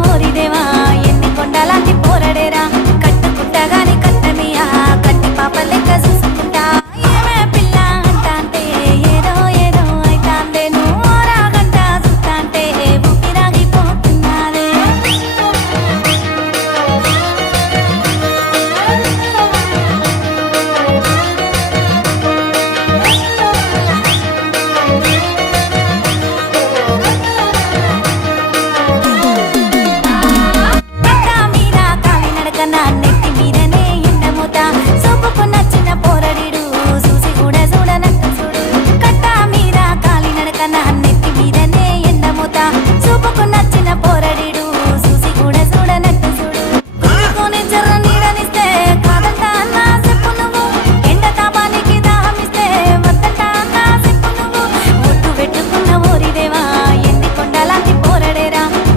森では una.